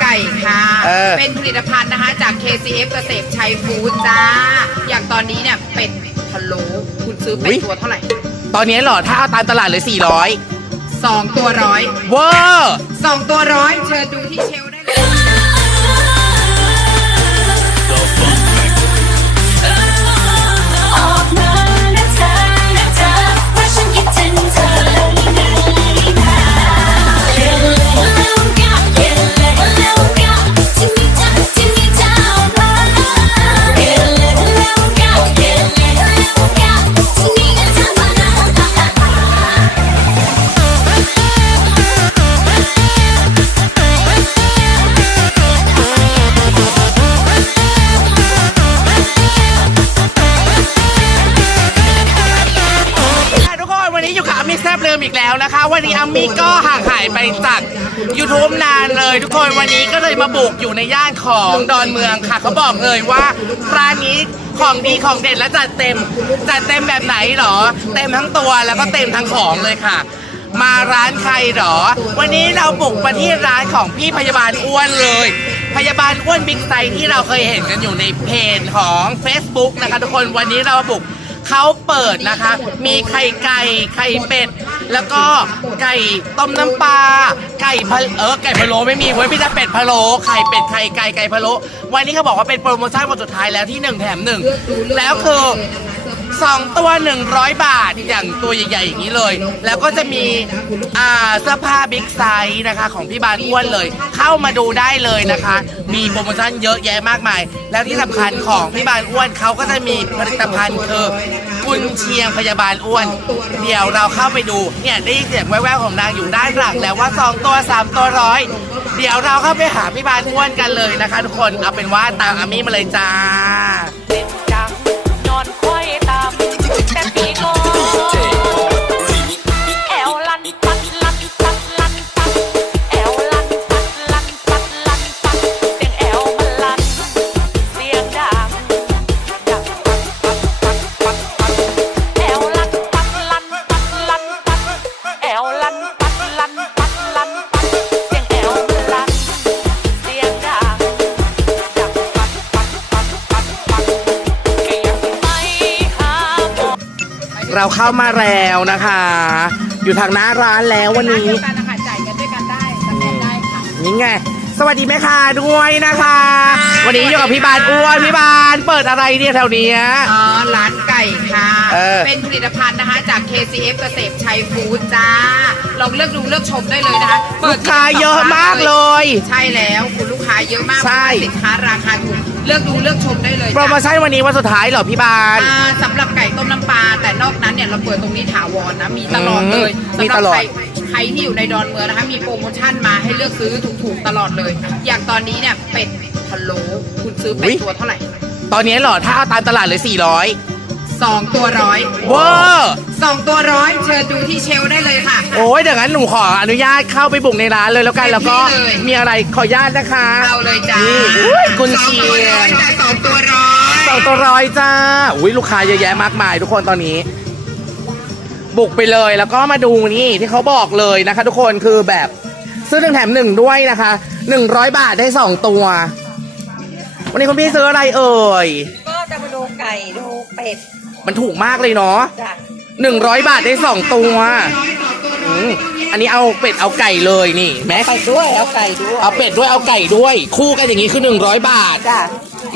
ไก่ค่ะ เออ เป็นผลิตภัณฑ์นะคะ จาก KCF เกษตรชัยฟู้ดจ้า อย่างตอนนี้เนี่ยเป็ดพะโล้คุณซื้อเป็ดตัวเท่าไหร่ตอนนี้เหรอถ้าเอาตามตลาดเลย400สองตัวร้อยเวอร์ สองตัวร้อยเชิญดูที่เชลฟ์ได้เลย แล้วนะคะ วันนี้อามิก็ห่างหายไปจาก YouTube นานเลย ทุกคนวันนี้ก็เลยมาบุกอยู่ในย่านของดอนเมืองค่ะเขาบอกเลยว่าร้านนี้ของดีของเด็ดและจัดเต็มจัดเต็มแบบไหนหรอ เต็มทั้งตัวแล้วก็เต็มทั้งของเลยค่ะ มาร้านใครหรอ วันนี้เราบุกมาที่ร้านของพี่พยาบาลอ้วนเลย พยาบาลอ้วนบิ๊กไซต์ที่เราเคยเห็นกันอยู่ในเพจของ Facebook นะคะ ทุกคนวันนี้เรามาบุกเขาเปิดนะคะ มีไข่ไก่ไข่เป็ด แล้วก็ไก่ต้มน้ำปลาไก่พะเออไก่พะโล้ไม่มีเว้ยพี่จะเป็ดพะโล้ไข่เป็ดไข่ไก่ไก่พะโล้วันนี้เขาบอกว่าเป็นโปรโมชั่นวันสุดท้ายแล้วที่หนึ่งแถมหนึ่งแล้วคือ 2 ตัว 100 บาทอย่างตัวใหญ่ๆอย่างนี้เลย แล้วก็จะมีอ่าเสื้อผ้าบิ๊กไซส์นะคะ ของพี่บานอ้วนเลย เข้ามาดูได้เลยนะคะ มีโปรโมชั่นเยอะแยะมากมาย แล้วที่สำคัญของพี่บานอ้วนเขาก็จะมีผลิตภัณฑ์คือกุนเชียงพยาบาลอ้วน เดี๋ยวเราเข้าไปดูเนี่ยได้ยินเสียงแว่วๆของนางอยู่ด้านหลังแล้วว่า 2 ตัว 3 ตัวร้อยเดี๋ยวเราเข้าไปหาพี่บานอ้วนกันเลยนะคะ ทุกคนเอาเป็นว่าตามอามี่มาเลยจ้า เราเข้ามาแล้วนะคะ อยู่ทางหน้าร้านแล้ววันร้านนี้เดียวกันนะคะจ่ายเงินด้วยกันได้สแกนได้ค่ะ นี่ไง สวัสดีแม่ค้าด้วยนะคะ วันนี้อยู่กับพี่บานอ้วนพี่บานเปิดอะไรเนี่ยแถวเนี้ย อ๋อ ร้านไก่ค่ะ เออ เป็นผลิตภัณฑ์นะคะ จาก KCF เกษตรชัยฟู้ดจ้า ลองเลือกดูเลือกชมได้เลยนะคะลูกค้าเยอะมากเลย ใช่แล้วคุณลูกค้าเยอะมากใช่เพราะว่าสินค้าราคาถูก เลือกดูเลือกชมได้เลยโปรโมจ้ะชั่นวันนี้วันสุดท้ายเหรอพี่บาน อ่าสำหรับไก่ต้มน้ำปลาแต่นอกนั้นเนี่ยเราเปิดตรงนี้ถาวรนะมีตลอดเลยอืมมีสำหรัตลอด ใครใครที่อยู่ในดอนเมืองนะคะมีโปรโมชั่นมาให้เลือกซื้อถูกๆตลอดเลย อย่างตอนนี้เนี่ยเป็ดพะโล้คุณซื้อเป็ดตัวเท่าไหร่ ตอนนี้เหรอถ้าเอาตามตลาดเลย สองตัวร้อย400เวอร์สองตัวร้อยเชิญดูที่เชลฟ์ได้เลยค่ะ โอ้ยเดี๋ยวงั้นหนูขออนุญาตเข้าไปบุกในร้านเลยแล้วกันแล้วก็เต็มที่เลย มีอะไรขออนุญาตนะคะเอาเลยจ้านี่อุ๊ยกุนเชียงสองตัวร้อยจ้ะสองตัวร้อยสองตัวร้อยจ้าอุ้ยลูกค้าเยอะแยะมากมายทุกคนตอนนี้ บุกไปเลยแล้วก็มาดูนี่ที่เขาบอกเลยนะคะ ทุกคนคือแบบซื้อหนึ่งแถมหนึ่งด้วยนะคะหนึ่งร้อยบาทได้สองตัว วันนี้คุณพี่ซื้ออะไรเอ่ย ก็จะมาดูไก่ดูเป็ด มันถูกมากเลยเนาะจ้ะหนึ่งร้อยบาทได้สองตัวอืมอันนี้เอาเป็ดเอาไก่เลยนี่แม็กไปด้วยเอาไก่ด้วยเอาเป็ดด้วยเอาไก่ด้วย คู่กันอย่างนี้คือหนึ่งร้อยบาท จ้ะ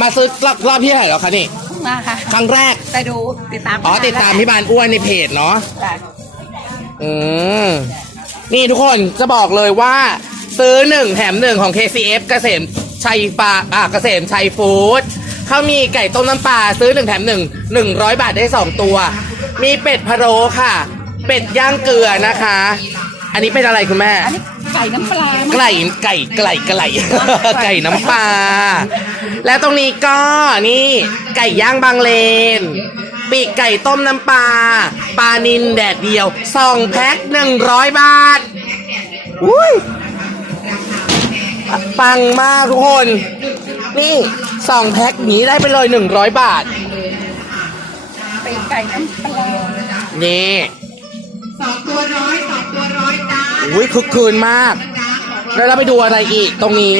มาซื้อรอบรอบที่เท่าไหร่แล้วคะนี่เพิ่งมาค่ะครั้งแรก ไปดูติดตามอ๋อติดตามพี่บานอ้วนในเพจเนาะจ้ะอืมนี่ทุกคนจะบอกเลยว่า ซื้อหนึ่งแถมหนึ่งของ KCF เกษมชัยปลาอะเกษมชัยฟู้ด เขามีไก่ต้มน้ำปลาซื้อหนึ่งแถมหนึ่งหนึ่งร้อยบาทได้สองตัว มีเป็ดพะโล้ค่ะ เป็ดย่างเกลือนะคะ อันนี้เป็นอะไรคุณแม่ อันนี้ไก่น้ำปลาไก่ไก่ไก่ไก่ไก่น้ำปลาแล้วตรงนี้ก็นี่ไก่ย่างบางเลน ปีกไก่ต้มน้ำปลาปลานินแดดเดียวสองแพ็คหนึ่งร้อยบาทอุ้ยปังมากทุกคน นี่สองแพ็คนี้ได้ไปเลยหนึ่งร้อยบาท เป็นไก่น้ำปลานี่สองตัวร้อยสองตัวร้อยจ้าอุ้ยคึกคืนมากบรรดาของเราแล้วเราไปดูอะไรอีกตรงนี้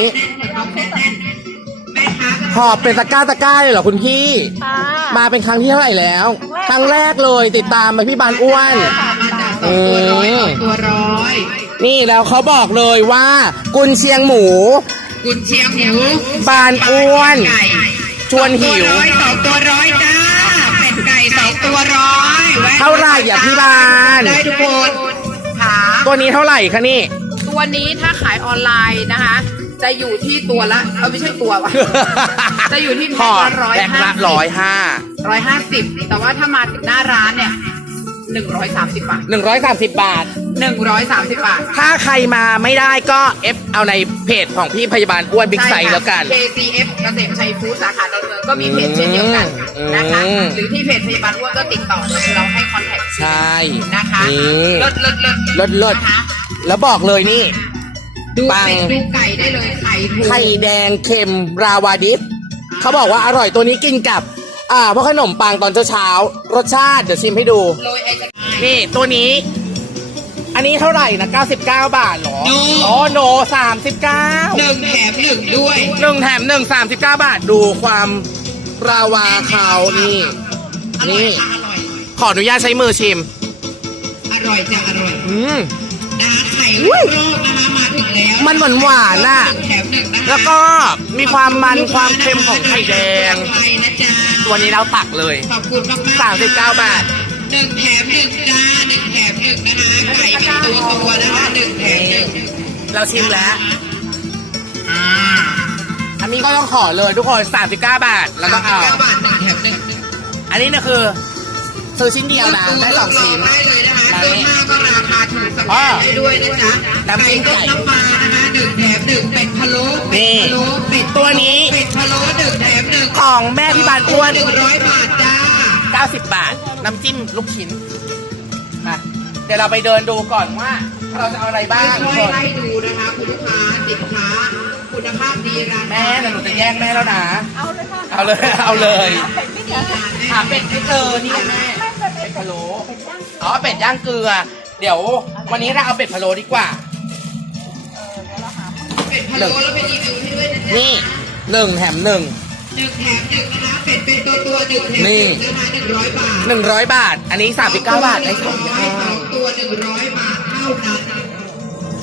หอบเป็นตะกร้าตะกร้าเลยเหรอคุณพี่ ค่ะมาเป็นครั้งที่เท่าไหร่แล้ว ครั้งแรกเลยติดตามไปพี่บานอ้วน อืม ตัวร้อย นี่แล้วเขาบอกเลยว่ากุนเชียงหมู กุนเชียงหมูบานอ้วน ไก่ชวนหิวสองตัวร้อยสองตัวร้อยจ้าเป็ดไก่สองตัวร้อยแวะเท่าไหร่อะพี่บาน ได้ทุกคนขาตัวนี้เท่าไหร่คะนี่ ตัวนี้ถ้าขายออนไลน์นะคะ จะอยู่ที่ตัวละเออไม่ใช่ตัววะ จะอยู่ที่แพ็คละร้อยแพ็คห้าละร้อยห้าร้อยห้าสิบแต่ว่าถ้ามาถึงหน้าร้านเนี่ยหนึ่งร้อยสามสิบบาท หนึ่งร้อยสามสิบบาท หนึ่งร้อยสามสิบบาทถ้าใครมาไม่ได้ก็เอฟเอาในเพจของพี่พยาบาลอ้วนบิ๊กไซใช่ค่ะแล้วกัน KCF เกษมชัยฟู้ดสาขาดอนเมืองก็มีเพจเช่นเดียวกันนะคะอืม หรือที่เพจพยาบาลอ้วนก็ติดต่อเลยเราให้คอนแทคใช่ นะคะนี่ เลิศเลิศเลิศเลิศเลิศนะคะแล้วบอกเลยนี่ ดูปัง เป็ดดูไก่ได้เลยไข่ถูกไข่แดงเค็มราวาดิฟเขาบอกว่าอร่อยตัวนี้กินกับ อ่าพวกขนมปังตอนเช้าๆรสชาติเดี๋ยวชิมให้ดู โรยไอศกรีมนี่ตัวนี้ อันนี้เท่าไหร่นะ 99 บาทเหรอโนอ๋อโน39หนึ่งแถมหนึ่งด้วยหนึ่งแถมหนึ่ง39 บาท ดูความราวาเขานี่ อร่อยนี่ ค่ะอร่อย ขออนุญาตใช้มือชิม อร่อยจะอร่อยอืม นะคะไข่อุ้ลูยกโลกนะคะมาถึงแล้วมันหวานๆน่ะหนึ่งแถมหนึ่งนะคะแล้วก็มีความมันความเค็มของไข่แดงไข่นะจ๊ะตัวนี้เราตักเลย ขอบคุณมากๆสามสิบเก้าบาท หนึ่งแถมหนึ่งจ้าหนึ่งแถมหนึ่งนะคะไก่เป็นตัวตัวนะคะหนึ่งแถมหนึ่งเราชิมแล้ว อ่าอันนี้ก็ต้องขอเลยทุกคน39บาท แล้วก็เอา เก้าบาทหนึ่งแถมหนึ่งอันนี้เนี่ยคือซื้อชิ้นเดียวนะได้สองชิ้น ได้เลยนะคะมาต้นนี่หน้าก็ราคาถูกสแกอ่านได้ด้วยนะจ๊ะน้ำจิ้มไก่ต้มน้ำปลานะคะหนึ่งแถมหนึ่งเป็ดพะโล้เป็ดนี่พะโล้เป็ดตัวนี้ เป็ดพะโล้หนึ่งแถมหนึ่ง ของแม่พี่บานอ้วน หนึ่งร้อยบาทจ้า 90 บาท น้ำจิ้มลูกชิ้นมาเดี๋ยวเราไปเดินดูก่อนว่า เราจะเอาอะไรบ้างทุกค่คอยนๆไล่ดูนะคะคุณลูกค้าสินค้าคุณภาพดีราคาแม่แต่หนูจะแย่งแม่แล้วนะ เอาเลยค่ะเอาเลย เอาเลยเป็ดไม่เดียวหาเป็ดให้เจอนี่ไงแม่เป็ดพะโล้อ๋อเป็ดย่างเกลือ เดี๋ยว วันนี้เราเอาเป็ดพะโล้ดีกว่า เป็ดพะโล้แล้วเป็นรีวิวให้ด้วยนะจ๊ะนี่หนึ่งแถมหนึ่ง หนึ่งแถมหนึ่งนะคะเป็ดเป็นตัวตัวๆหนึ่งแถมหนี่ นึ่งนะคะหนึ่งร้อยบาทหนึ่งร้อยบาท อันนี้สามสิบเก้าบาทได้สองร้อยสองตัวหนึ่งร้อยบาทเท่านั้น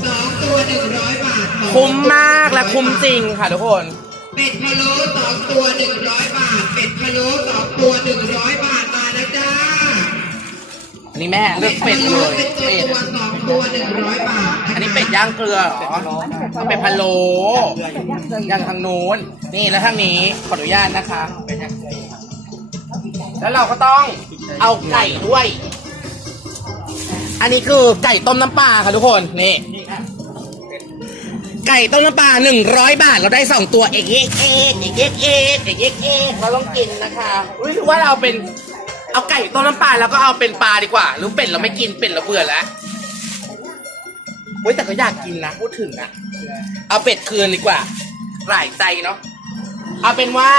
สองตัวหนึ่งร้อยบาทคุ้มมากและคุ้มจริงค่ะทุกคน เป็ดพะโล้สองตัวหนึ่งร้อยบาท เป็ดพะโล้สองตัวหนึ่งร้อยบาทมาแล้วจ้า นี่แม่เลือกเป็ดเลยเป็ดตัวสองตัวหนึ่งร้อยบาทอันนี้เป็ดย่างเกลือเหรอเป็ดพะโล้ย่างทางนู้น นี่แล้วทางนี้ขออนุญาตนะคะ แล้วเราก็ต้องเอาไก่ด้วย อันนี้คือไก่ต้มน้ำปลาค่ะทุกคนนี่ไก่ต้มน้ำปลาหนึ่งร้อยบาทเราได้สองตัวเอกเอกเอกเอกเอกเอกเอกเราต้องกินนะคะ อุ้ยว่าเราเป็น เอาไก่ต้มน้ำปลาแล้วก็เอาเป็นปลาดีกว่า หรือเป็ดเราไม่กินเป็ดเราเบื่อแล้วเฮ้ยแต่ก็อยากกินนะพูดถึงนะเอาเป็ดคืนดีกว่าหลายใจเนาะเอาเป็นว่า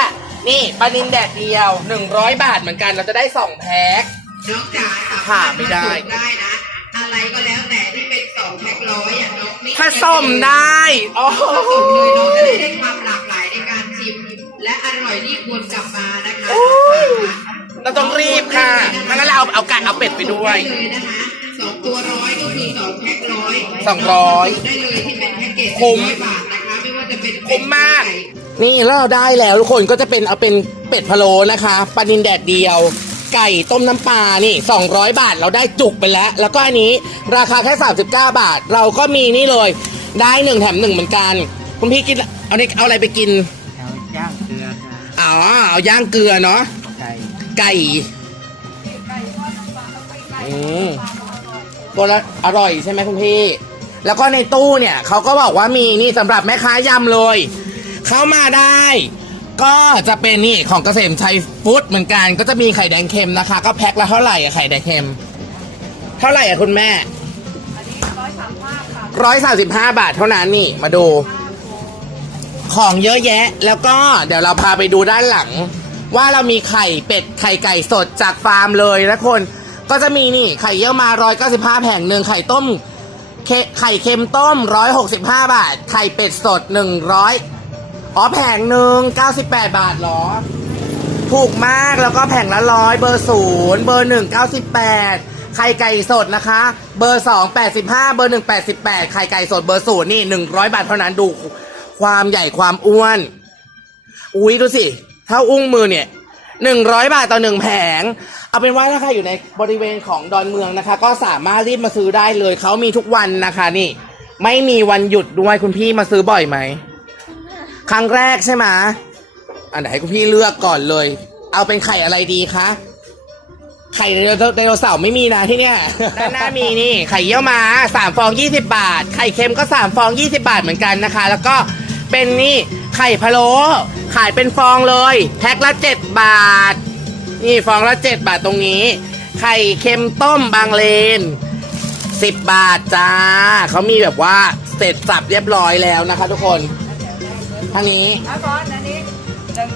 นี่ปลานินแดดเดียวหนึ่งร้อยบาทเหมือนกันเราจะได้สองแพ็ค น้องจ๋าสผ่าไม่ได้ส่งได้นะ อะไรก็แล้วแต่ที่เป็นสองแพ็คร้อยอะน้องนี่ผสมได้อ๋อผสมเลยน้องจะได้ได้ความหลากหลายในการชิม และอร่อยนี่ควรกลับมานะคะ เราต้องรีบค่ะงั้นเราเอาเอาไก่เอาเป็ดไปด้วยได้เลยนะคะสองตัวร้อยก็คือสองแพ็คร้อยสองร้อยได้เลยที่เป็นแพ็กเกจคุ้ม ร้อยบาทนะคะไม่ว่าจะเป็นคุ้มมาก นี่แล้วเราได้แล้วทุกคนก็จะเป็นเอาเป็นเป็ดพะโล้นะคะปลานินแดดเดียว ไก่ต้มน้ำปลานี่ 200 บาทเราได้จุกไปแล้ว แล้วก็อันนี้ราคาแค่ 39 บาท เราก็มีนี่เลย ได้หนึ่งแถมหนึ่งเหมือนกัน คุณพี่กินเอานี่เอาอะไรไปกิน เอาย่างเกลือค่ะ อ๋อเอาย่างเกลือเนาะ ไก่ไก่อืมตัวละอร่อยใช่ไหมคุณพี่ แล้วก็ในตู้เนี่ยเขาก็บอกว่ามีนี่สำหรับแม่ค้ายำเลย เข้ามาได้ ก็จะเป็นนี่ของเกษมชัยฟู้ดเหมือนกันก็จะมีไข่แดงเค็มนะคะ ก็แพ็คละเท่าไหร่อะไข่แดงเค็ม เท่าไหร่อะคุณแม่ร้อยสามสิบห้าบาทเท่านั้นนี่มาดู ของเยอะแยะ แล้วก็เดี๋ยวเราพาไปดูด้านหลัง ว่าเรามีไข่เป็ดไข่ไก่สดจากฟาร์มเลยนะคน ก็จะมีนี่ไข่เยี่ยวมาร้อยเก้าสิบห้าแผงหนึ่งไข่ต้มไข่เค็มต้มร้อยหกสิบห้าบาท ไข่เป็ดสดหนึ่งร้อยอ๋อแผงหนึ่งเก้าสิบแปดบาทหรอ ถูกมากแล้วก็แผงละร้อยเบอร์ศูนย์เบอร์หนึ่งเก้าสิบแปดไข่ไก่สดนะคะ เบอร์สองแปดสิบห้าเบอร์หนึ่งแปดสิบแปดไข่ไก่สดเบอร์ศูนย์นี่หนึ่งร้อยบาทเท่านั้นดูความใหญ่ความอ้วน อุ้ยดูสิ เท่าอุ้งมือเนี่ยหนึ่งร้อยบาทต่อหนึ่งแผง เอาเป็นว่าถ้าใครอยู่ในบริเวณของดอนเมืองนะคะ ก็สามารถรีบมาซื้อได้เลย เขามีทุกวันนะคะนี่ ไม่มีวันหยุดด้วยคุณพี่มาซื้อบ่อยไหม ครั้งแรกใช่ไหมอันไหนคุณพี่เลือกก่อนเลย เอาเป็นไข่อะไรดีคะไข่ไดโนเสาร์ไม่มีนะที่เนี่ยด้านหน้ามีนี่ ไข่เยี่ยวม้าสามฟองยี่สิบาท ไข่เค็มก็สามฟองยี่สิบาทเหมือนกันนะคะ แล้วก็ เป็นนี่ไข่พะโล้ขายเป็นฟองเลย แพ็คละเจ็ดบาท นี่ฟองละเจ็ดบาทตรงนี้ ไข่เค็มต้มบางเลนสิบบาทจ้าเขามีแบบว่าเสร็จสับเรียบร้อยแล้วนะคะทุกคนทางนี้เอาก่อนอันนี้หนึ่ง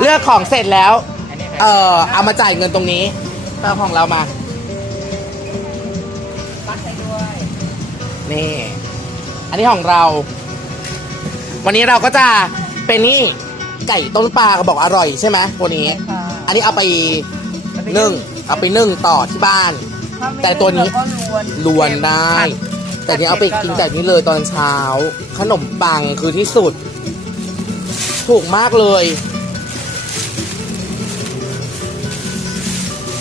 เลือกของเสร็จแล้ว เออเอามาจ่ายเงินตรงนี้เอาของเรามา ปักให้ด้วยนี่ อันนี้ของเรา วันนี้เราก็จะเป็นนี่ไก่ต้มปลาเขาบอกอร่อยใช่ไหมวันนี้ค่ะอันนี้เอาไปนึ่งเอาไปนึ่งต่อที่บ้านถ้าไม่แต่ตัวนี้เราก็ลวนลวนได้ แต่นี้เอาไปกินแบบนี้เลยตอนเช้า ขนมปังคือที่สุด ถูกมากเลย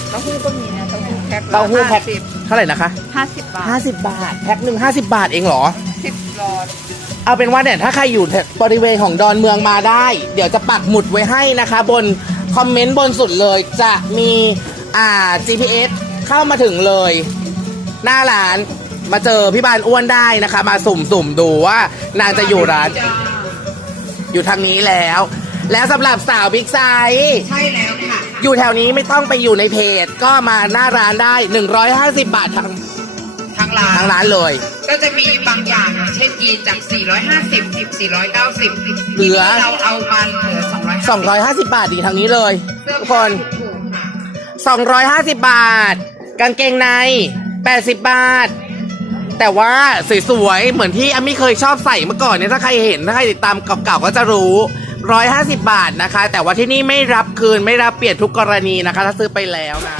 เต้าหู้ก็มีนะเต้าหู้แพ็คละเต้าหู้แพ็คสิบเท่าไหร่นะคะห้าสิบบาท50บาท แพ็คหนึ่ง50บาทเองเหรอสิบหลอด เอาเป็นว่าเนี่ยถ้าใครอยู่บริเวณของดอนเมืองมาได้ เดี๋ยวจะปักหมุดไว้ให้นะคะ บนคอมเมนต์บนสุดเลยจะมีอ่า GPS เข้ามาถึงเลย หน้าร้านมาเจอพี่บานอ้วนได้นะคะ มาสุ่มสุ่มๆดูว่านางจะอยู่ร้าน อยู่ทางนี้แล้ว แล้วสำหรับสาวบิ๊กไซส์ใช่แล้วค่ะ อยู่แถวนี้ไม่ต้องไปอยู่ในเพจ ก็มาหน้าร้านได้ 150 บาททาง ทางร้าทานงร้านเลย ก็จะมีบางอย่าง เช่นยีนจาก 450 490เหลือ ที่เราเอามาเหลือ250 250 บาทดีทางนี้เลยเสื้อทุกคผ้านถูกๆค่ะ250 บาท กางเกงใน 80 บาท แต่ว่าสวยๆ เหมือนที่อามี่เคยชอบใส่เมื่อก่อนเนี่ยถ้าใครเห็น ถ้าใครติดตามเก่าๆก็จะรู้ 150 บาทนะคะ แต่ว่าที่นี่ไม่รับคืนไม่รับเปลี่ยนทุกกรณีนะคะ ถ้าซื้อไปแล้วนะ